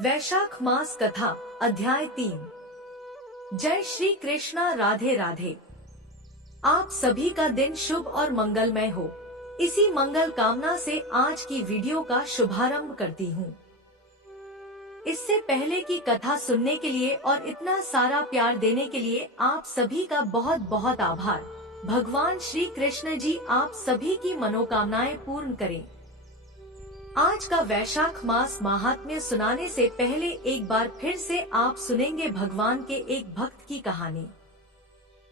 वैशाख मास कथा अध्याय 3। जय श्री कृष्णा। राधे राधे। आप सभी का दिन शुभ और मंगलमय हो। इसी मंगल कामना से आज की वीडियो का शुभारंभ करती हूँ। इससे पहले की कथा सुनने के लिए और इतना सारा प्यार देने के लिए आप सभी का बहुत बहुत आभार। भगवान श्री कृष्ण जी आप सभी की मनोकामनाएं पूर्ण करें। आज का वैशाख मास महात्म्य सुनाने से पहले एक बार फिर से आप सुनेंगे भगवान के एक भक्त की कहानी।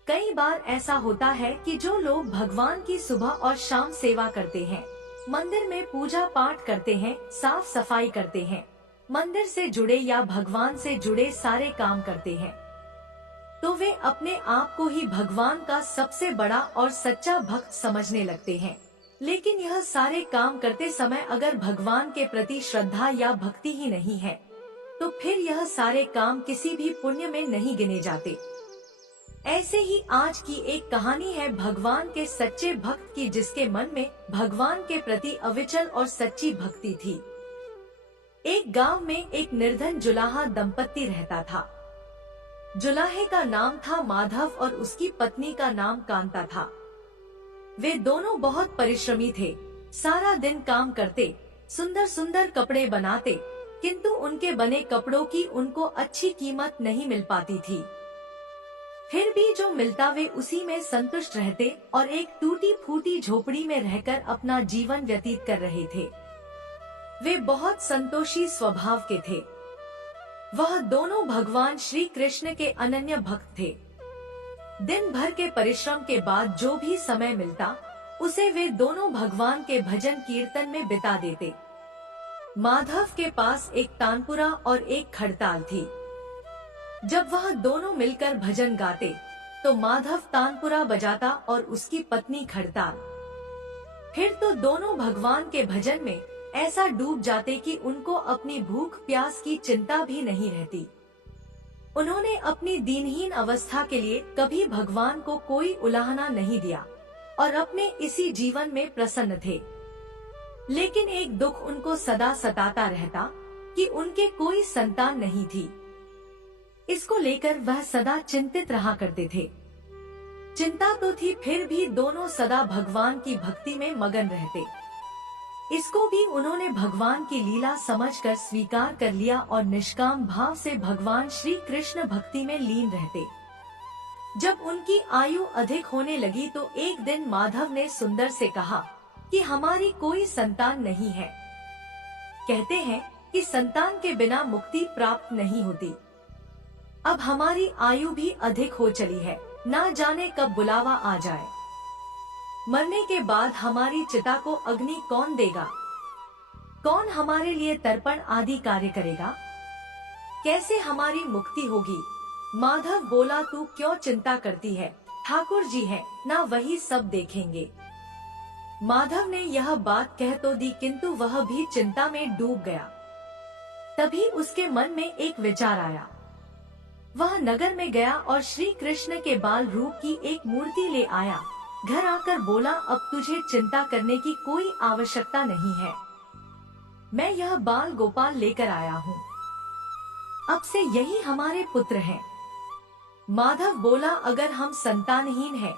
कई बार ऐसा होता है कि जो लोग भगवान की सुबह और शाम सेवा करते हैं, मंदिर में पूजा पाठ करते हैं, साफ सफाई करते हैं, मंदिर से जुड़े या भगवान से जुड़े सारे काम करते हैं, तो वे अपने आप को ही भगवान का सबसे बड़ा और सच्चा भक्त समझने लगते हैं। लेकिन यह सारे काम करते समय अगर भगवान के प्रति श्रद्धा या भक्ति ही नहीं है, तो फिर यह सारे काम किसी भी पुण्य में नहीं गिने जाते। ऐसे ही आज की एक कहानी है भगवान के सच्चे भक्त की, जिसके मन में भगवान के प्रति अविचल और सच्ची भक्ति थी। एक गांव में एक निर्धन जुलाहा दंपत्ति रहता था। जुलाहे का नाम था माधव और उसकी पत्नी का नाम कांता था। वे दोनों बहुत परिश्रमी थे। सारा दिन काम करते, सुंदर सुंदर कपड़े बनाते, किंतु उनके बने कपड़ों की उनको अच्छी कीमत नहीं मिल पाती थी। फिर भी जो मिलता वे उसी में संतुष्ट रहते और एक टूटी फूटी झोपड़ी में रहकर अपना जीवन व्यतीत कर रहे थे। वे बहुत संतोषी स्वभाव के थे। वह दोनों भगवान श्री कृष्ण के अनन्य भक्त थे। दिन भर के परिश्रम के बाद जो भी समय मिलता, उसे वे दोनों भगवान के भजन कीर्तन में बिता देते। माधव के पास एक तानपुरा और एक खड़ताल थी। जब वह दोनों मिलकर भजन गाते, तो माधव तानपुरा बजाता और उसकी पत्नी खड़ताल। फिर तो दोनों भगवान के भजन में ऐसा डूब जाते कि उनको अपनी भूख प्यास की चिंता भी नहीं रहती। उन्होंने अपनी दीनहीन अवस्था के लिए कभी भगवान को कोई उलाहना नहीं दिया और अपने इसी जीवन में प्रसन्न थे। लेकिन एक दुख उनको सदा सताता रहता कि उनके कोई संतान नहीं थी। इसको लेकर वह सदा चिंतित रहा करते थे। चिंता तो थी, फिर भी दोनों सदा भगवान की भक्ति में मगन रहते। इसको भी उन्होंने भगवान की लीला समझकर स्वीकार कर लिया और निष्काम भाव से भगवान श्री कृष्ण भक्ति में लीन रहते। जब उनकी आयु अधिक होने लगी तो एक दिन माधव ने सुंदर से कहा कि हमारी कोई संतान नहीं है। कहते हैं कि संतान के बिना मुक्ति प्राप्त नहीं होती। अब हमारी आयु भी अधिक हो चली है, ना जाने कब बुलावा आ जाए। मरने के बाद हमारी चिता को अग्नि कौन देगा? कौन हमारे लिए तर्पण आदि कार्य करेगा? कैसे हमारी मुक्ति होगी? माधव बोला, तू क्यों चिंता करती है? ठाकुर जी है ना, वही सब देखेंगे। माधव ने यह बात कह तो दी, किंतु वह भी चिंता में डूब गया। तभी उसके मन में एक विचार आया। वह नगर में गया और श्री कृष्ण के बाल रूप की एक मूर्ति ले आया। घर आकर बोला, अब तुझे चिंता करने की कोई आवश्यकता नहीं है। मैं यह बाल गोपाल लेकर आया हूँ। अब से यही हमारे पुत्र हैं। माधव बोला, अगर हम संतानहीन हैं,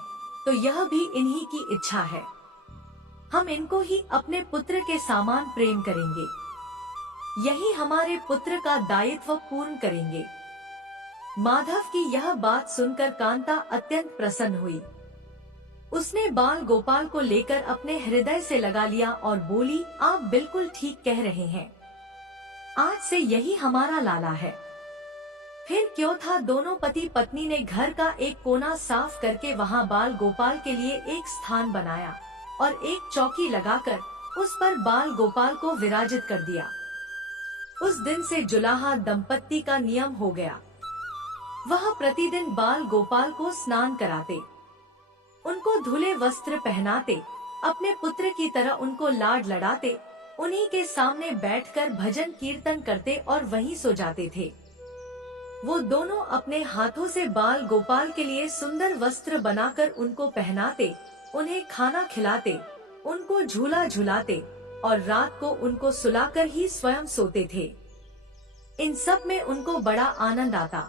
तो यह भी इन्हीं की इच्छा है। हम इनको ही अपने पुत्र के समान प्रेम करेंगे। यही हमारे पुत्र का दायित्व पूर्ण करेंगे। माधव की यह बात सुनकर कांता अत्यंत प्रसन्न हुई। उसने बाल गोपाल को लेकर अपने हृदय से लगा लिया और बोली, आप बिल्कुल ठीक कह रहे हैं। आज से यही हमारा लाला है। फिर क्यों था, दोनों पति पत्नी ने घर का एक कोना साफ करके वहां बाल गोपाल के लिए एक स्थान बनाया और एक चौकी लगाकर उस पर बाल गोपाल को विराजित कर दिया। उस दिन से जुलाहा दंपत्ति का नियम हो गया। वह प्रतिदिन बाल गोपाल को स्नान कराते, उनको धुले वस्त्र पहनाते, अपने पुत्र की तरह उनको लाड लड़ाते, उन्हीं के सामने बैठकर भजन कीर्तन करते और वहीं सो जाते थे। वो दोनों अपने हाथों से बाल गोपाल के लिए सुंदर वस्त्र बनाकर उनको पहनाते, उन्हें खाना खिलाते, उनको झूला झुलाते और रात को उनको सुलाकर ही स्वयं सोते थे। इन सब में उनको बड़ा आनंद आता।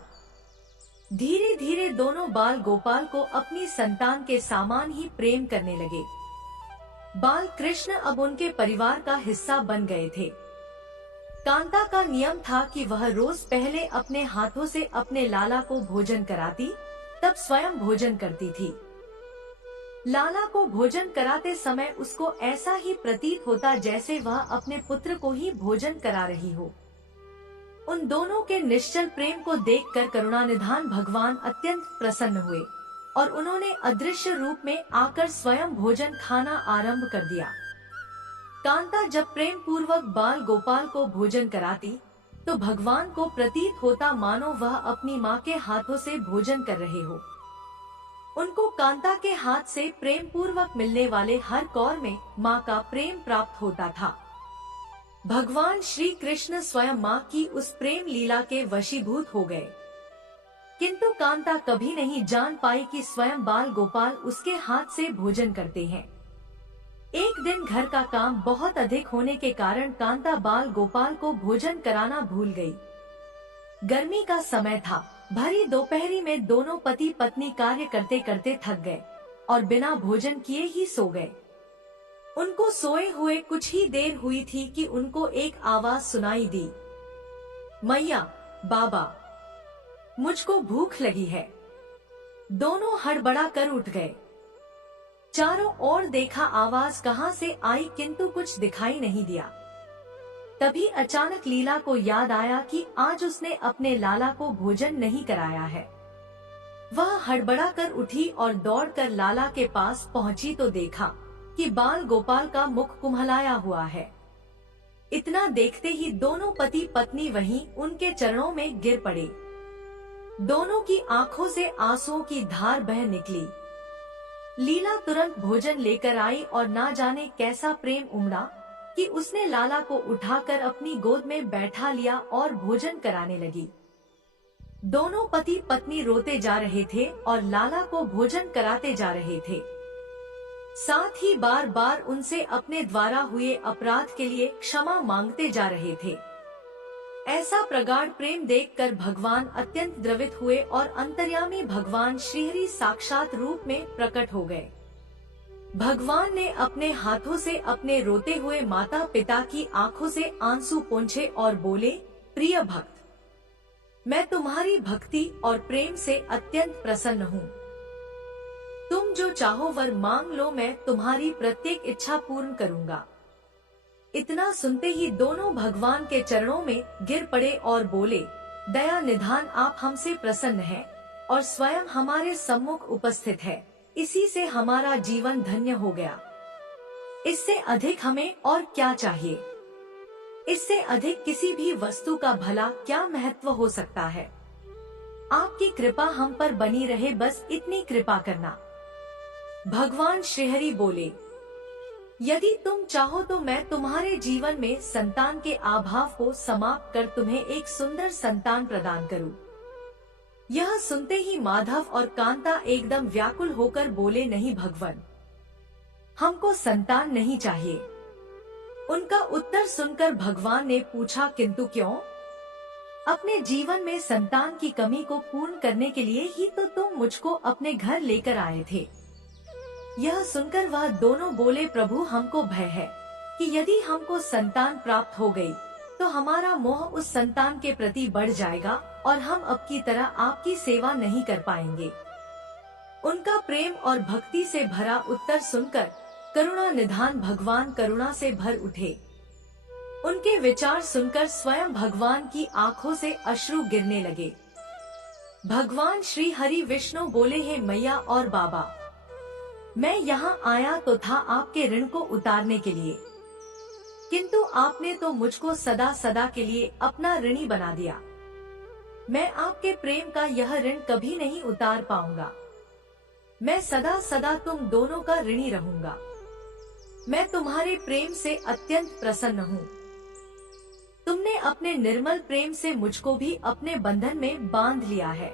धीरे धीरे दोनों बाल गोपाल को अपनी संतान के समान ही प्रेम करने लगे। बाल कृष्ण अब उनके परिवार का हिस्सा बन गए थे। कांता का नियम था कि वह रोज पहले अपने हाथों से अपने लाला को भोजन कराती, तब स्वयं भोजन करती थी। लाला को भोजन कराते समय उसको ऐसा ही प्रतीत होता जैसे वह अपने पुत्र को ही भोजन करा रही हो। उन दोनों के निश्चल प्रेम को देखकर करुणानिधान भगवान अत्यंत प्रसन्न हुए और उन्होंने अदृश्य रूप में आकर स्वयं भोजन खाना आरंभ कर दिया। कांता जब प्रेम पूर्वक बाल गोपाल को भोजन कराती, तो भगवान को प्रतीत होता मानो वह अपनी माँ के हाथों से भोजन कर रहे हो। उनको कांता के हाथ से प्रेम पूर्वक मिलने वाले हर कौर में माँ का प्रेम प्राप्त होता था। भगवान श्री कृष्ण स्वयं माँ की उस प्रेम लीला के वशीभूत हो गए, किंतु कांता कभी नहीं जान पाई कि स्वयं बाल गोपाल उसके हाथ से भोजन करते हैं। एक दिन घर का काम बहुत अधिक होने के कारण कांता बाल गोपाल को भोजन कराना भूल गई। गर्मी का समय था। भरी दोपहरी में दोनों पति पत्नी कार्य करते करते थक गए और बिना भोजन किए ही सो गए। उनको सोए हुए कुछ ही देर हुई थी कि उनको एक आवाज सुनाई दी, मैया, बाबा, मुझको भूख लगी है। दोनों हड़बड़ा कर उठ गए। चारों ओर देखा आवाज कहां से आई, किंतु कुछ दिखाई नहीं दिया। तभी अचानक लीला को याद आया कि आज उसने अपने लाला को भोजन नहीं कराया है। वह हड़बड़ा कर उठी और दौड़कर लाला के पास पहुंची तो देखा कि बाल गोपाल का मुख कुम्हलाया हुआ है। इतना देखते ही दोनों पति पत्नी वहीं उनके चरणों में गिर पड़े। दोनों की आंखों से आंसुओं की धार बह निकली। लीला तुरंत भोजन लेकर आई और ना जाने कैसा प्रेम उमड़ा कि उसने लाला को उठाकर अपनी गोद में बैठा लिया और भोजन कराने लगी। दोनों पति पत्नी रोते जा रहे थे और लाला को भोजन कराते जा रहे थे। साथ ही बार बार उनसे अपने द्वारा हुए अपराध के लिए क्षमा मांगते जा रहे थे। ऐसा प्रगाढ़ प्रेम देखकर भगवान अत्यंत द्रवित हुए और अंतर्यामी भगवान श्रीहरि साक्षात रूप में प्रकट हो गए। भगवान ने अपने हाथों से अपने रोते हुए माता पिता की आंखों से आंसू पोंछे और बोले, प्रिय भक्त, मैं तुम्हारी भक्ति और प्रेम से अत्यंत प्रसन्न हूँ। तुम जो चाहो वर मांग लो, मैं तुम्हारी प्रत्येक इच्छा पूर्ण करूँगा। इतना सुनते ही दोनों भगवान के चरणों में गिर पड़े और बोले, दया निधान, आप हमसे प्रसन्न हैं और स्वयं हमारे सम्मुख उपस्थित है। इसी से हमारा जीवन धन्य हो गया। इससे अधिक हमें और क्या चाहिए? इससे अधिक किसी भी वस्तु का भला क्या महत्व हो सकता है? आपकी कृपा हम पर बनी रहे, बस इतनी कृपा करना। भगवान श्रीहरि बोले, यदि तुम चाहो तो मैं तुम्हारे जीवन में संतान के अभाव को समाप्त कर तुम्हें एक सुंदर संतान प्रदान करूं। यह सुनते ही माधव और कांता एकदम व्याकुल होकर बोले, नहीं भगवान, हमको संतान नहीं चाहिए। उनका उत्तर सुनकर भगवान ने पूछा, किंतु क्यों? अपने जीवन में संतान की कमी को पूर्ण करने के लिए ही तो तुम मुझको अपने घर लेकर आए थे। यह सुनकर वह दोनों बोले, प्रभु, हमको भय है कि यदि हमको संतान प्राप्त हो गई तो हमारा मोह उस संतान के प्रति बढ़ जाएगा और हम अब की तरह आपकी सेवा नहीं कर पाएंगे। उनका प्रेम और भक्ति से भरा उत्तर सुनकर करुणा निधान भगवान करुणा से भर उठे। उनके विचार सुनकर स्वयं भगवान की आंखों से अश्रु गिरने लगे। भगवान श्री हरि विष्णु बोले, हे मैया और बाबा, मैं यहाँ आया तो था आपके ऋण को उतारने के लिए, किंतु आपने तो मुझको सदा सदा के लिए अपना ऋणी बना दिया। मैं आपके प्रेम का यह ऋण कभी नहीं उतार पाऊंगा। मैं सदा सदा तुम दोनों का ऋणी रहूंगा। मैं तुम्हारे प्रेम से अत्यंत प्रसन्न हूँ। तुमने अपने निर्मल प्रेम से मुझको भी अपने बंधन में बांध लिया है।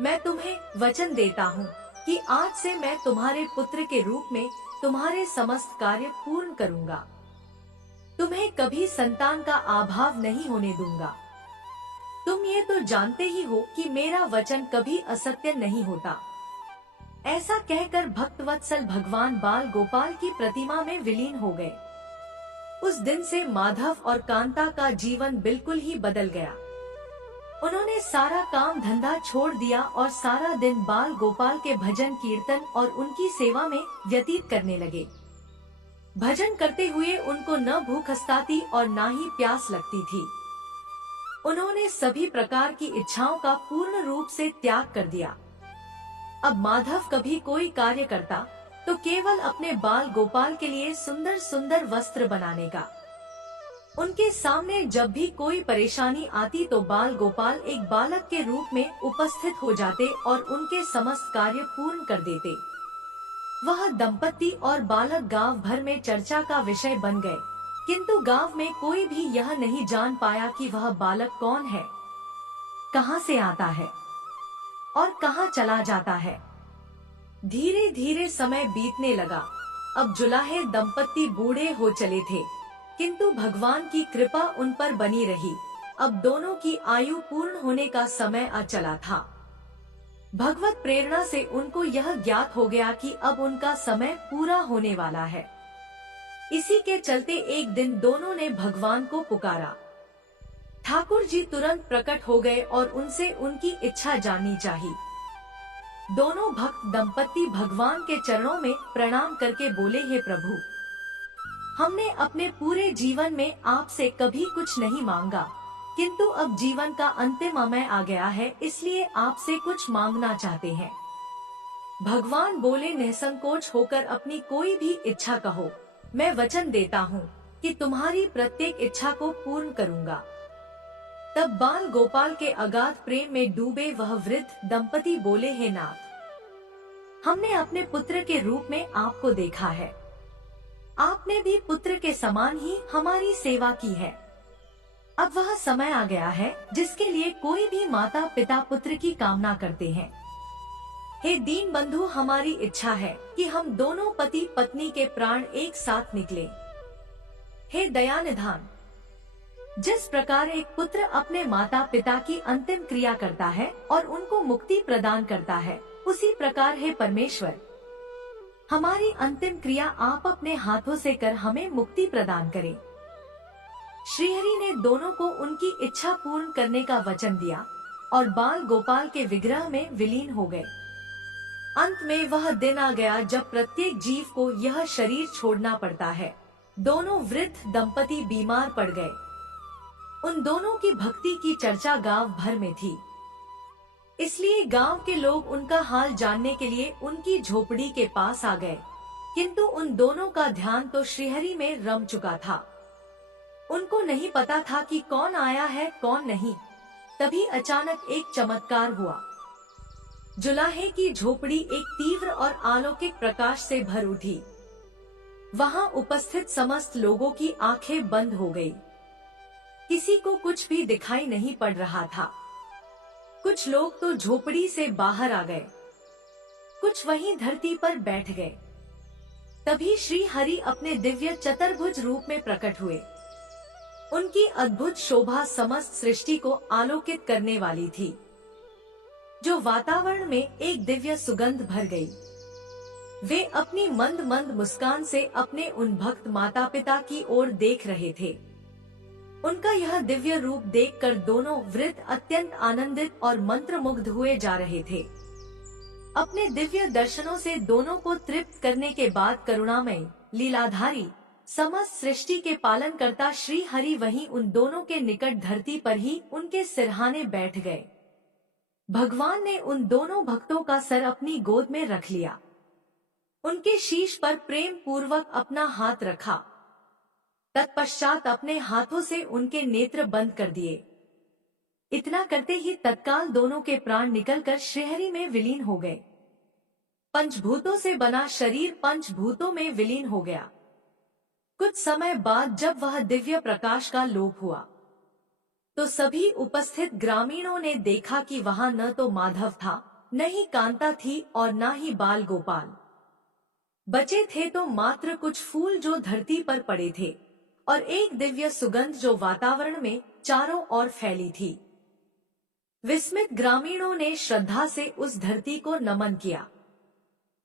मैं तुम्हें वचन देता हूँ कि आज से मैं तुम्हारे पुत्र के रूप में तुम्हारे समस्त कार्य पूर्ण करूंगा। तुम्हें कभी संतान का अभाव नहीं होने दूंगा। तुम ये तो जानते ही हो कि मेरा वचन कभी असत्य नहीं होता। ऐसा कहकर भक्तवत्सल भगवान बाल गोपाल की प्रतिमा में विलीन हो गए। उस दिन से माधव और कांता का जीवन बिल्कुल ही बदल गया। उन्होंने सारा काम धंधा छोड़ दिया और सारा दिन बाल गोपाल के भजन कीर्तन और उनकी सेवा में व्यतीत करने लगे। भजन करते हुए उनको न भूख सताती और न ही प्यास लगती थी। उन्होंने सभी प्रकार की इच्छाओं का पूर्ण रूप से त्याग कर दिया। अब माधव कभी कोई कार्य करता तो केवल अपने बाल गोपाल के लिए सुंदर सुंदर वस्त्र बनाने का। उनके सामने जब भी कोई परेशानी आती तो बाल गोपाल एक बालक के रूप में उपस्थित हो जाते और उनके समस्त कार्य पूर्ण कर देते। वह दंपति और बालक गांव भर में चर्चा का विषय बन गए, किंतु गांव में कोई भी यह नहीं जान पाया कि वह बालक कौन है, कहां से आता है और कहां चला जाता है। धीरे धीरे समय बीतने लगा। अब जुलाहे दंपति बूढ़े हो चले थे, किंतु भगवान की कृपा उन पर बनी रही। अब दोनों की आयु पूर्ण होने का समय आ चला था। भगवत प्रेरणा से उनको यह ज्ञात हो गया कि अब उनका समय पूरा होने वाला है। इसी के चलते एक दिन दोनों ने भगवान को पुकारा। ठाकुर जी तुरंत प्रकट हो गए और उनसे उनकी इच्छा जाननी चाहिए। दोनों भक्त दंपति भगवान के चरणों में प्रणाम करके बोले, हे प्रभु, हमने अपने पूरे जीवन में आपसे कभी कुछ नहीं मांगा, किंतु अब जीवन का अंतिम समय आ गया है, इसलिए आपसे कुछ मांगना चाहते हैं। भगवान बोले, निसंकोच होकर अपनी कोई भी इच्छा कहो, मैं वचन देता हूँ कि तुम्हारी प्रत्येक इच्छा को पूर्ण करूँगा। तब बाल गोपाल के अगाध प्रेम में डूबे वह वृद्ध दंपति बोले, हे नाथ, हमने अपने पुत्र के रूप में आपको देखा है। आपने भी पुत्र के समान ही हमारी सेवा की है। अब वह समय आ गया है जिसके लिए कोई भी माता पिता पुत्र की कामना करते हैं। हे दीन बंधु, हमारी इच्छा है कि हम दोनों पति पत्नी के प्राण एक साथ निकले। हे दयानिधान, जिस प्रकार एक पुत्र अपने माता पिता की अंतिम क्रिया करता है और उनको मुक्ति प्रदान करता है, उसी प्रकार हे परमेश्वर, हमारी अंतिम क्रिया आप अपने हाथों से कर हमें मुक्ति प्रदान करें। श्रीहरि ने दोनों को उनकी इच्छा पूर्ण करने का वचन दिया और बाल गोपाल के विग्रह में विलीन हो गए। अंत में वह दिन आ गया जब प्रत्येक जीव को यह शरीर छोड़ना पड़ता है। दोनों वृद्ध दंपति बीमार पड़ गए। उन दोनों की भक्ति की चर्चा गांव भर में थी, इसलिए गांव के लोग उनका हाल जानने के लिए उनकी झोपड़ी के पास आ गए, किंतु उन दोनों का ध्यान तो श्रीहरि में रम चुका था। उनको नहीं पता था कि कौन आया है कौन नहीं। तभी अचानक एक चमत्कार हुआ। जुलाहे की झोपड़ी एक तीव्र और अलौकिक प्रकाश से भर उठी। वहां उपस्थित समस्त लोगों की आंखें बंद हो गई। किसी को कुछ भी दिखाई नहीं पड़ रहा था। कुछ लोग तो झोपड़ी से बाहर आ गए, कुछ वहीं धरती पर बैठ गए। तभी श्री हरि अपने दिव्य चतुर्भुज रूप में प्रकट हुए। उनकी अद्भुत शोभा समस्त सृष्टि को आलोकित करने वाली थी, जो वातावरण में एक दिव्य सुगंध भर गई। वे अपनी मंद मंद मुस्कान से अपने उन भक्त माता पिता की ओर देख रहे थे। उनका यह दिव्य रूप देखकर दोनों वृद्ध अत्यंत आनंदित और मंत्रमुग्ध हुए जा रहे थे। अपने दिव्य दर्शनों से दोनों को तृप्त करने के बाद करुणामय, लीलाधारी, समस्त सृष्टि के पालन करता श्री हरि वहीं उन दोनों के निकट धरती पर ही उनके सिरहाने बैठ गए। भगवान ने उन दोनों भक्तों का सर अपनी गोद में रख लिया। उनके शीश पर प्रेम पूर्वक अपना हाथ रखा। तत्पश्चात अपने हाथों से उनके नेत्र बंद कर दिए। इतना करते ही तत्काल दोनों के प्राण निकलकर श्रीहरि में विलीन हो गए। पंचभूतों से बना शरीर पंचभूतों में विलीन हो गया। कुछ समय बाद जब वह दिव्य प्रकाश का लोप हुआ, तो सभी उपस्थित ग्रामीणों ने देखा कि वहां न तो माधव था, न ही कांता थी और न ही बाल गोपाल। बचे थे तो मात्र कुछ फूल जो धरती पर पड़े थे और एक दिव्य सुगंध जो वातावरण में चारों ओर फैली थी। विस्मित ग्रामीणों ने श्रद्धा से उस धरती को नमन किया।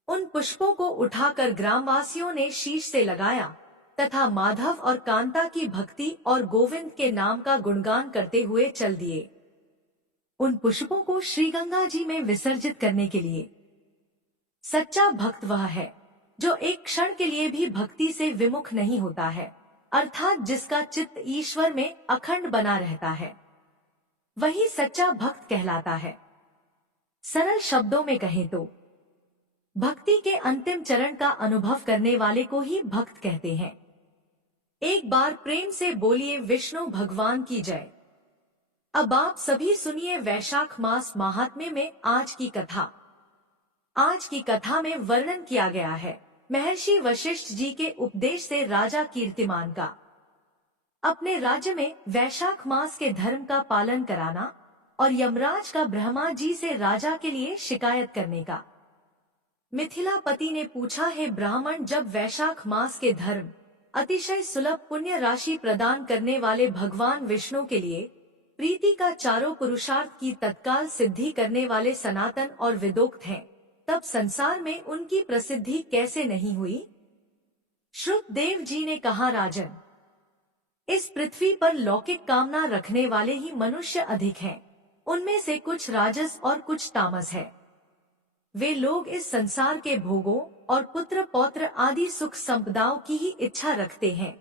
उन पुष्पों को उठाकर ग्रामवासियों ने शीश से लगाया तथा माधव और कांता की भक्ति और गोविंद के नाम का गुणगान करते हुए चल दिए। उन पुष्पों को श्री गंगा जी में विसर्जित करने के लिए। सच्चा भक्त वह है जो एक क्षण के लिए भी भक्ति से विमुख नहीं होता है, अर्थात जिसका चित्त ईश्वर में अखंड बना रहता है, वही सच्चा भक्त कहलाता है। सरल शब्दों में कहें तो भक्ति के अंतिम चरण का अनुभव करने वाले को ही भक्त कहते हैं। एक बार प्रेम से बोलिए विष्णु भगवान की जय। अब आप सभी सुनिए वैशाख मास महात्म्य में आज की कथा। आज की कथा में वर्णन किया गया है महर्षि वशिष्ठ जी के उपदेश से राजा कीर्तिमान का अपने राज्य में वैशाख मास के धर्म का पालन कराना और यमराज का ब्रह्मा जी से राजा के लिए शिकायत करने का। मिथिलापति ने पूछा, है ब्राह्मण, जब वैशाख मास के धर्म अतिशय सुलभ पुण्य राशि प्रदान करने वाले भगवान विष्णु के लिए प्रीति का चारों पुरुषार्थ की तत्काल सिद्धि करने वाले सनातन और विदोक्त हैं, तब संसार में उनकी प्रसिद्धि कैसे नहीं हुई? श्रुत देव जी ने कहा, राजन, इस पृथ्वी पर लौकिक कामना रखने वाले ही मनुष्य अधिक हैं। उनमें से कुछ राजस और कुछ तामस है। वे लोग इस संसार के भोगों और पुत्र पौत्र आदि सुख संपदाओं की ही इच्छा रखते हैं।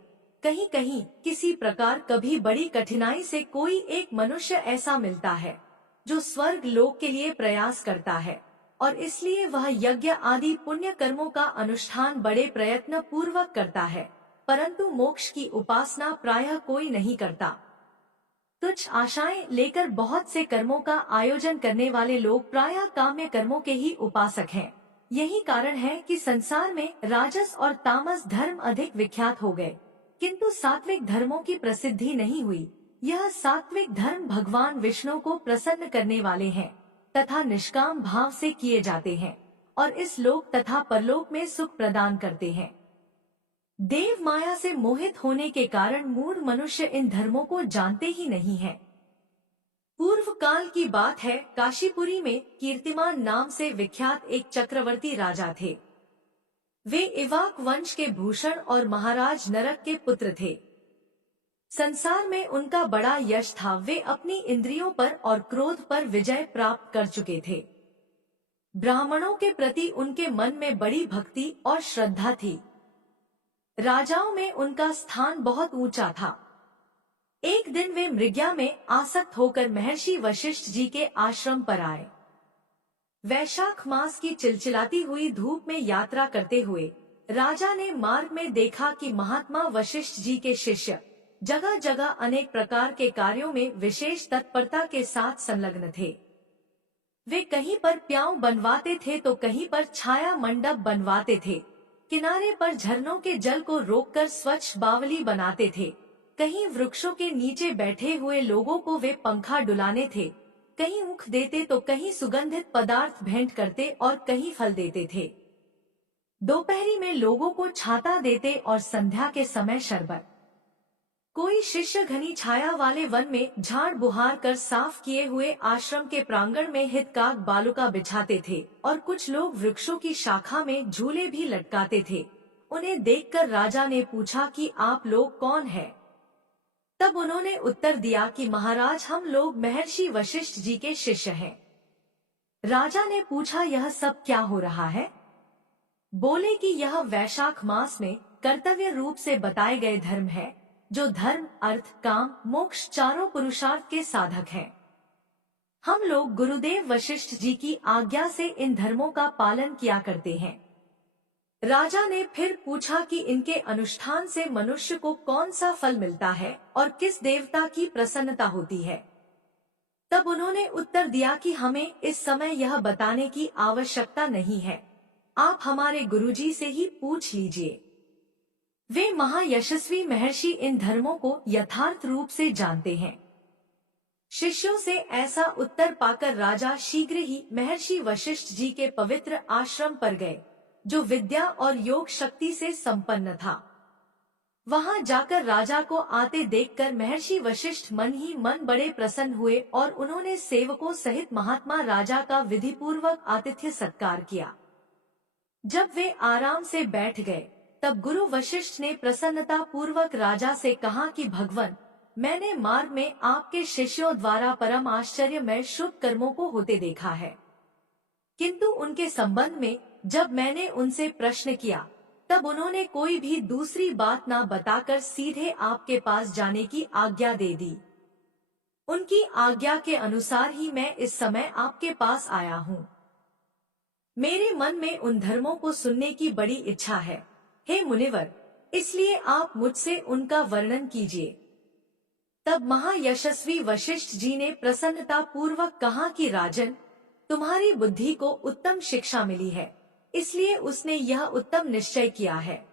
कहीं कहीं किसी प्रकार कभी बड़ी कठिनाई से कोई एक मनुष्य ऐसा मिलता है जो स्वर्ग लोक के लिए प्रयास करता है और इसलिए वह यज्ञ आदि पुण्य कर्मों का अनुष्ठान बड़े प्रयत्न पूर्वक करता है, परंतु मोक्ष की उपासना प्रायः कोई नहीं करता। तुच्छ आशाएं लेकर बहुत से कर्मों का आयोजन करने वाले लोग प्रायः काम्य कर्मों के ही उपासक हैं। यही कारण है कि संसार में राजस और तामस धर्म अधिक विख्यात हो गए, किंतु सात्विक धर्मों की प्रसिद्धि नहीं हुई। यह सात्विक धर्म भगवान विष्णु को प्रसन्न करने वाले हैं तथा निष्काम भाव से किए जाते हैं और इस लोक तथा परलोक में सुख प्रदान करते हैं। देव माया से मोहित होने के कारण मूढ़ मनुष्य इन धर्मों को जानते ही नहीं है। पूर्व काल की बात है, काशीपुरी में कीर्तिमान नाम से विख्यात एक चक्रवर्ती राजा थे। वे इवाक वंश के भूषण और महाराज नरक के पुत्र थे। संसार में उनका बड़ा यश था। वे अपनी इंद्रियों पर और क्रोध पर विजय प्राप्त कर चुके थे। ब्राह्मणों के प्रति उनके मन में बड़ी भक्ति और श्रद्धा थी। राजाओं में उनका स्थान बहुत ऊंचा था। एक दिन वे मृग्या में आसक्त होकर महर्षि वशिष्ठ जी के आश्रम पर आए। वैशाख मास की चिलचिलाती हुई धूप में यात्रा करते हुए राजा ने मार्ग में देखा कि महात्मा वशिष्ठ जी के शिष्य जगह जगह अनेक प्रकार के कार्यों में विशेष तत्परता के साथ संलग्न थे। वे कहीं पर प्याऊ बनवाते थे तो कहीं पर छाया मंडप बनवाते थे। किनारे पर झरनों के जल को रोककर स्वच्छ बावली बनाते थे। कहीं वृक्षों के नीचे बैठे हुए लोगों को वे पंखा डुलाने थे। कहीं ऊख देते तो कहीं सुगंधित पदार्थ भेंट करते और कहीं फल देते थे। दोपहरी में लोगों को छाता देते और संध्या के समय शरबत। कोई शिष्य घनी छाया वाले वन में झाड़ बुहार कर साफ किए हुए आश्रम के प्रांगण में हितकाक बालुका बिछाते थे और कुछ लोग वृक्षों की शाखा में झूले भी लटकाते थे। उन्हें देखकर राजा ने पूछा कि आप लोग कौन हैं? तब उन्होंने उत्तर दिया कि महाराज, हम लोग महर्षि वशिष्ठ जी के शिष्य हैं। राजा ने पूछा, यह सब क्या हो रहा है? बोले कि यह वैशाख मास में कर्तव्य रूप से बताए गए धर्म है, जो धर्म, अर्थ, काम, मोक्ष चारों पुरुषार्थ के साधक हैं। हम लोग गुरुदेव वशिष्ठ जी की आज्ञा से इन धर्मों का पालन किया करते हैं। राजा ने फिर पूछा कि इनके अनुष्ठान से मनुष्य को कौन सा फल मिलता है और किस देवता की प्रसन्नता होती है। तब उन्होंने उत्तर दिया कि हमें इस समय यह बताने की आवश्यकता नहीं है, आप हमारे गुरुजी से ही पूछ लीजिए। वे महायशस्वी महर्षि इन धर्मों को यथार्थ रूप से जानते हैं। शिष्यों से ऐसा उत्तर पाकर राजा शीघ्र ही महर्षि वशिष्ठ जी के पवित्र आश्रम पर गए, जो विद्या और योग शक्ति से संपन्न था। वहां जाकर राजा को आते देखकर महर्षि वशिष्ठ मन ही मन बड़े प्रसन्न हुए और उन्होंने सेवकों सहित महात्मा राजा का विधिपूर्वक आतिथ्य सत्कार किया। जब वे आराम से बैठ गए, तब गुरु वशिष्ठ ने प्रसन्नता पूर्वक राजा से कहा कि भगवन, मैंने मार्ग में आपके शिष्यों द्वारा परम आश्चर्यमय शुभ कर्मों को होते देखा है, किंतु उनके संबंध में जब मैंने उनसे प्रश्न किया, तब उन्होंने कोई भी दूसरी बात न बताकर सीधे आपके पास जाने की आज्ञा दे दी। उनकी आज्ञा के अनुसार ही मैं इस समय आपके पास आया हूँ। मेरे मन में उन धर्मों को सुनने की बड़ी इच्छा है, हे मुनिवर, इसलिए आप मुझसे उनका वर्णन कीजिए। तब महायशस्वी वशिष्ठ जी ने प्रसन्नता पूर्वक कहा कि राजन, तुम्हारी बुद्धि को उत्तम शिक्षा मिली है, इसलिए उसने यह उत्तम निश्चय किया है।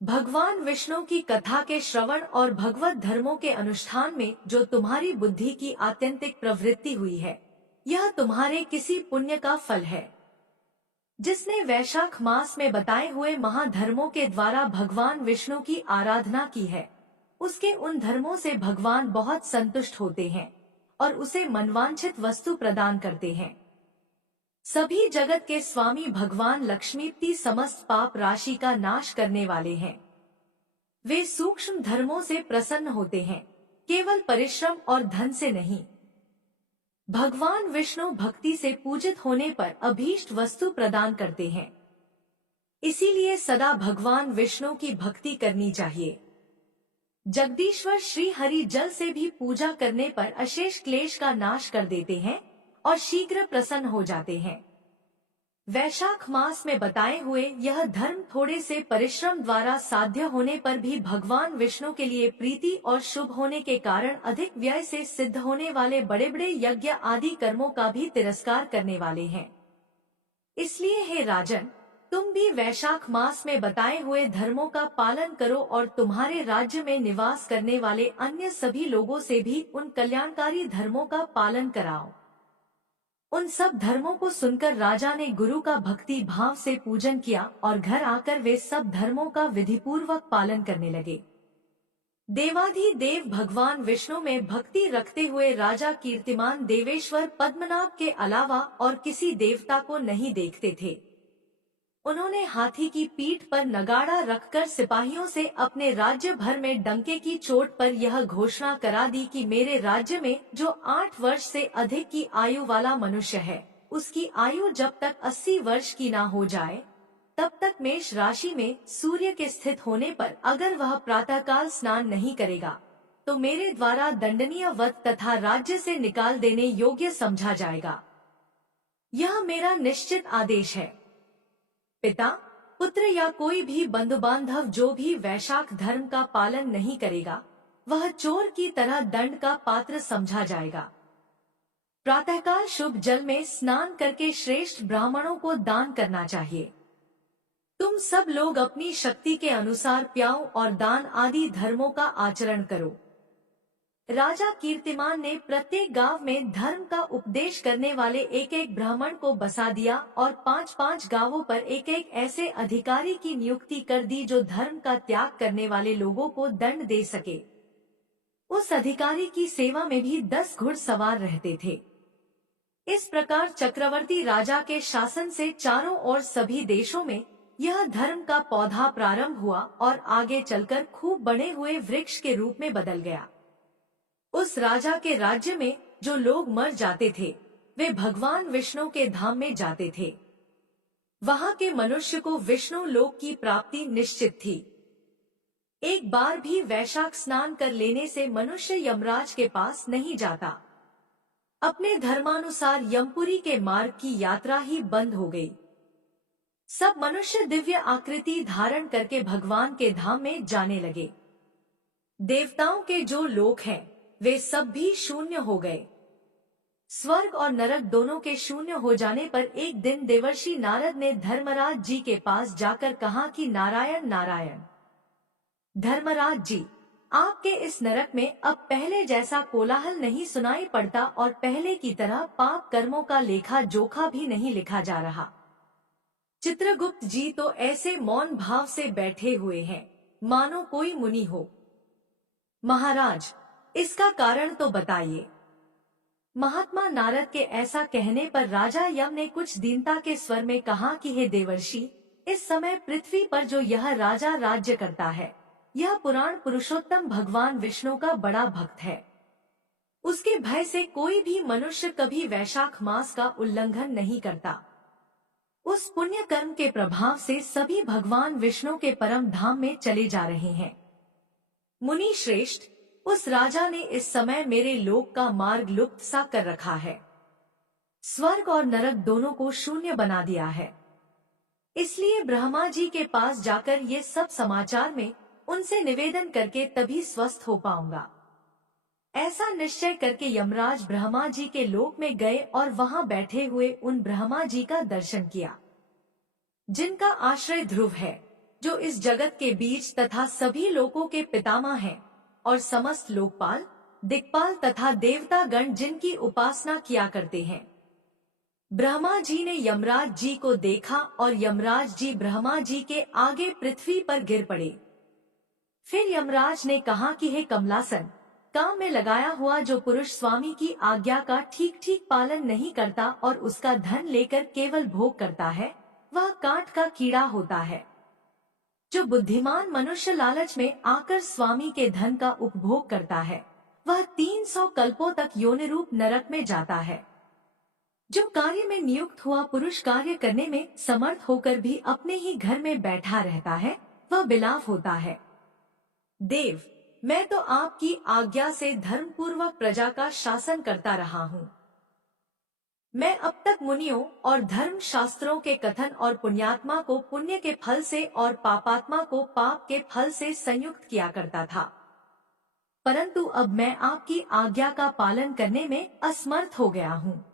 भगवान विष्णु की कथा के श्रवण और भगवत धर्मों के अनुष्ठान में जो तुम्हारी बुद्धि की आत्यंतिक प्रवृत्ति हुई है, यह तुम्हारे किसी पुण्य का फल है। जिसने वैशाख मास में बताए हुए महाधर्मों के द्वारा भगवान विष्णु की आराधना की है, उसके उन धर्मों से भगवान बहुत संतुष्ट होते हैं और उसे मनवांछित वस्तु प्रदान करते हैं। सभी जगत के स्वामी भगवान लक्ष्मीपति समस्त पाप राशि का नाश करने वाले हैं। वे सूक्ष्म धर्मों से प्रसन्न होते हैं, केवल परिश्रम और धन से नहीं। भगवान विष्णु भक्ति से पूजित होने पर अभीष्ट वस्तु प्रदान करते हैं। इसीलिए सदा भगवान विष्णु की भक्ति करनी चाहिए। जगदीश्वर श्री हरि जल से भी पूजा करने पर अशेष क्लेश का नाश कर देते हैं और शीघ्र प्रसन्न हो जाते हैं। वैशाख मास में बताए हुए यह धर्म थोड़े से परिश्रम द्वारा साध्य होने पर भी भगवान विष्णु के लिए प्रीति और शुभ होने के कारण अधिक व्यय से सिद्ध होने वाले बड़े बड़े यज्ञ आदि कर्मों का भी तिरस्कार करने वाले हैं। इसलिए हे राजन, तुम भी वैशाख मास में बताए हुए धर्मों का पालन करो और तुम्हारे राज्य में निवास करने वाले अन्य सभी लोगों से भी उन कल्याणकारी धर्मों का पालन कराओ। उन सब धर्मों को सुनकर राजा ने गुरु का भक्ति भाव से पूजन किया और घर आकर वे सब धर्मों का विधिपूर्वक पालन करने लगे। देवाधिदेव भगवान विष्णु में भक्ति रखते हुए राजा कीर्तिमान देवेश्वर पद्मनाभ के अलावा और किसी देवता को नहीं देखते थे। उन्होंने हाथी की पीठ पर नगाड़ा रखकर सिपाहियों से अपने राज्य भर में डंके की चोट पर यह घोषणा करा दी कि मेरे राज्य में जो 8 वर्ष से अधिक की आयु वाला मनुष्य है, उसकी आयु जब तक 80 वर्ष की ना हो जाए, तब तक मेष राशि में सूर्य के स्थित होने पर अगर वह प्रातःकाल स्नान नहीं करेगा, तो मेरे द्वारा दंडनीय वध तथा राज्य से निकाल देने योग्य समझा जाएगा। यह मेरा निश्चित आदेश है। पिता, पुत्र या कोई भी बंधु बांधव जो भी वैशाख धर्म का पालन नहीं करेगा, वह चोर की तरह दंड का पात्र समझा जाएगा। प्रातःकाल शुभ जल में स्नान करके श्रेष्ठ ब्राह्मणों को दान करना चाहिए। तुम सब लोग अपनी शक्ति के अनुसार प्याऊ और दान आदि धर्मों का आचरण करो। राजा कीर्तिमान ने प्रत्येक गांव में धर्म का उपदेश करने वाले एक एक ब्राह्मण को बसा दिया और 5-5 गांवों पर एक एक ऐसे अधिकारी की नियुक्ति कर दी जो धर्म का त्याग करने वाले लोगों को दंड दे सके। उस अधिकारी की सेवा में भी 10 घुड़सवार रहते थे। इस प्रकार चक्रवर्ती राजा के शासन से चारों ओर सभी देशों में यह धर्म का पौधा प्रारंभ हुआ और आगे चलकर खूब बड़े हुए वृक्ष के रूप में बदल गया। उस राजा के राज्य में जो लोग मर जाते थे, वे भगवान विष्णु के धाम में जाते थे। वहां के मनुष्य को विष्णु लोक की प्राप्ति निश्चित थी। एक बार भी वैशाख स्नान कर लेने से मनुष्य यमराज के पास नहीं जाता। अपने धर्मानुसार यमपुरी के मार्ग की यात्रा ही बंद हो गई। सब मनुष्य दिव्य आकृति धारण करके भगवान के धाम में जाने लगे। देवताओं के जो लोक हैं, वे सब भी शून्य हो गए। स्वर्ग और नरक दोनों के शून्य हो जाने पर एक दिन देवर्षि नारद ने धर्मराज जी के पास जाकर कहा कि नारायण नारायण, धर्मराज जी, आपके इस नरक में अब पहले जैसा कोलाहल नहीं सुनाई पड़ता और पहले की तरह पाप कर्मों का लेखा जोखा भी नहीं लिखा जा रहा। चित्रगुप्त जी तो ऐसे मौन भाव से बैठे हुए हैं मानो कोई मुनि हो। महाराज, इसका कारण तो बताइए। महात्मा नारद के ऐसा कहने पर राजा यम ने कुछ दीनता के स्वर में कहा कि हे देवर्षि, इस समय पृथ्वी पर जो यह राजा राज्य करता है, यह पुराण पुरुषोत्तम भगवान विष्णु का बड़ा भक्त है। उसके भय से कोई भी मनुष्य कभी वैशाख मास का उल्लंघन नहीं करता। उस पुण्य कर्म के प्रभाव से सभी भगवान विष्णु के परम धाम में चले जा रहे हैं। मुनि श्रेष्ठ, उस राजा ने इस समय मेरे लोक का मार्ग लुप्त सा कर रखा है। स्वर्ग और नरक दोनों को शून्य बना दिया है। इसलिए ब्रह्मा जी के पास जाकर ये सब समाचार में उनसे निवेदन करके तभी स्वस्थ हो पाऊंगा। ऐसा निश्चय करके यमराज ब्रह्मा जी के लोक में गए और वहां बैठे हुए उन ब्रह्मा जी का दर्शन किया, जिनका आश्रय ध्रुव है, जो इस जगत के बीच तथा सभी लोकों के पितामह हैं, और समस्त लोकपाल, दिक्पाल तथा देवता गण जिनकी उपासना किया करते हैं। ब्रह्मा जी ने यमराज जी को देखा और यमराज जी ब्रह्मा जी के आगे पृथ्वी पर गिर पड़े। फिर यमराज ने कहा कि हे कमलासन, काम में लगाया हुआ जो पुरुष स्वामी की आज्ञा का ठीक ठीक पालन नहीं करता और उसका धन लेकर केवल भोग करता है, वह काट का कीड़ा होता है। जो बुद्धिमान मनुष्य लालच में आकर स्वामी के धन का उपभोग करता है, वह 300 कल्पों तक योनिरूप नरक में जाता है। जो कार्य में नियुक्त हुआ पुरुष कार्य करने में समर्थ होकर भी अपने ही घर में बैठा रहता है, वह बिलाव होता है। देव, मैं तो आपकी आज्ञा से धर्मपूर्वक प्रजा का शासन करता रहा हूँ। मैं अब तक मुनियों और धर्म शास्त्रों के कथन और पुण्यात्मा को पुण्य के फल से और पापात्मा को पाप के फल से संयुक्त किया करता था, परंतु अब मैं आपकी आज्ञा का पालन करने में असमर्थ हो गया हूँ।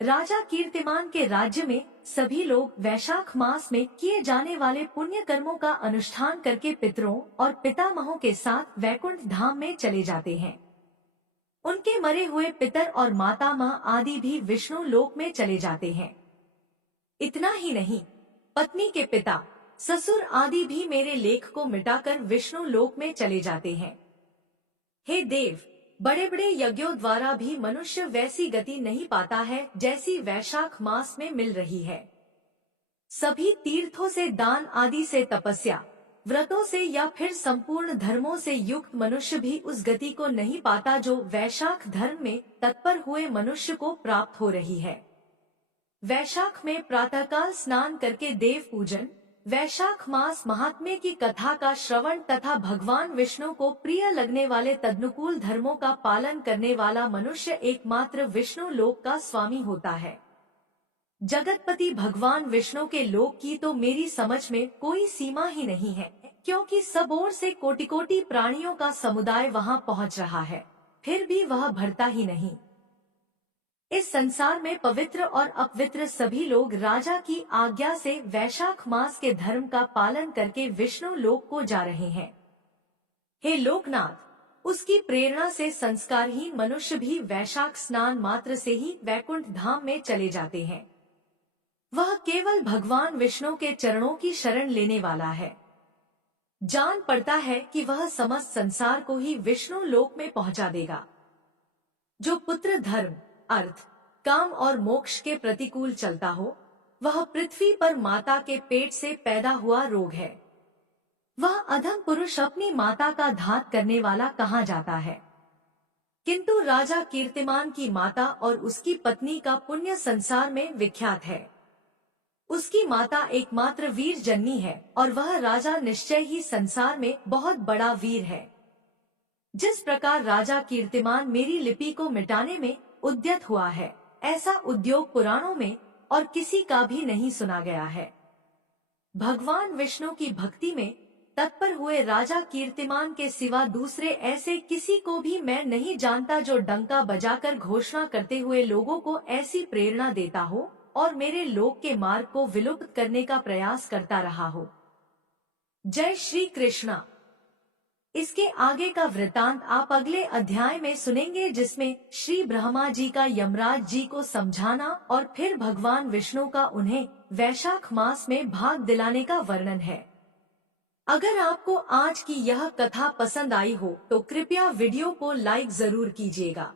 राजा कीर्तिमान के राज्य में सभी लोग वैशाख मास में किए जाने वाले पुण्य कर्मों का अनुष्ठान करके पितरों और पितामहों के साथ वैकुंठ धाम में चले जाते हैं। उनके मरे हुए पितर और मातामह आदि भी विष्णु लोक में चले जाते हैं। इतना ही नहीं, पत्नी के पिता, ससुर आदि भी मेरे लेख को मिटाकर विष्णु लोक में चले जाते हैं। हे देव, बड़े बड़े यज्ञों द्वारा भी मनुष्य वैसी गति नहीं पाता है जैसी वैशाख मास में मिल रही है। सभी तीर्थों से, दान आदि से, तपस्या, व्रतों से या फिर संपूर्ण धर्मों से युक्त मनुष्य भी उस गति को नहीं पाता जो वैशाख धर्म में तत्पर हुए मनुष्य को प्राप्त हो रही है। वैशाख में प्रातःकाल स्नान करके देव पूजन, वैशाख मास महात्म्य की कथा का श्रवण तथा भगवान विष्णु को प्रिय लगने वाले तदनुकूल धर्मों का पालन करने वाला मनुष्य एकमात्र विष्णु लोक का स्वामी होता है। जगतपति भगवान विष्णु के लोक की तो मेरी समझ में कोई सीमा ही नहीं है, क्योंकि सब ओर से कोटि कोटि प्राणियों का समुदाय वहां पहुंच रहा है, फिर भी वह भरता ही नहीं। इस संसार में पवित्र और अपवित्र सभी लोग राजा की आज्ञा से वैशाख मास के धर्म का पालन करके विष्णु लोक को जा रहे हैं। हे लोकनाथ, उसकी प्रेरणा से संस्कारहीन मनुष्य भी वैशाख स्नान मात्र से ही वैकुंठ धाम में चले जाते हैं। वह केवल भगवान विष्णु के चरणों की शरण लेने वाला है। जान पड़ता है कि वह समस्त संसार को ही विष्णु लोक में पहुंचा देगा। जो पुत्र धर्म, अर्थ, काम और मोक्ष के प्रतिकूल चलता हो, वह पृथ्वी पर माता के पेट से पैदा हुआ रोग है। वह अधम पुरुष अपनी माता का घात करने वाला कहा जाता है। किंतु राजा कीर्तिमान की माता और उसकी पत्नी का पुण्य संसार में विख्यात है। उसकी माता एकमात्र वीर जननी है और वह राजा निश्चय ही संसार में बहुत बड़ा वीर है। जिस प्रकार राजा कीर्तिमान मेरी लिपि को मिटाने में उद्यत हुआ है, ऐसा उद्योग पुराणों में और किसी का भी नहीं सुना गया है। भगवान विष्णु की भक्ति में तत्पर हुए राजा कीर्तिमान के सिवा दूसरे ऐसे किसी को भी मैं नहीं जानता जो डंका बजाकर घोषणा करते हुए लोगों को ऐसी प्रेरणा देता हो और मेरे लोक के मार्ग को विलुप्त करने का प्रयास करता रहा हो। जय श्री कृष्णा। इसके आगे का वृतांत आप अगले अध्याय में सुनेंगे, जिसमें श्री ब्रह्मा जी का यमराज जी को समझाना और फिर भगवान विष्णु का उन्हें वैशाख मास में भाग दिलाने का वर्णन है। अगर आपको आज की यह कथा पसंद आई हो तो कृपया वीडियो को लाइक जरूर कीजिएगा।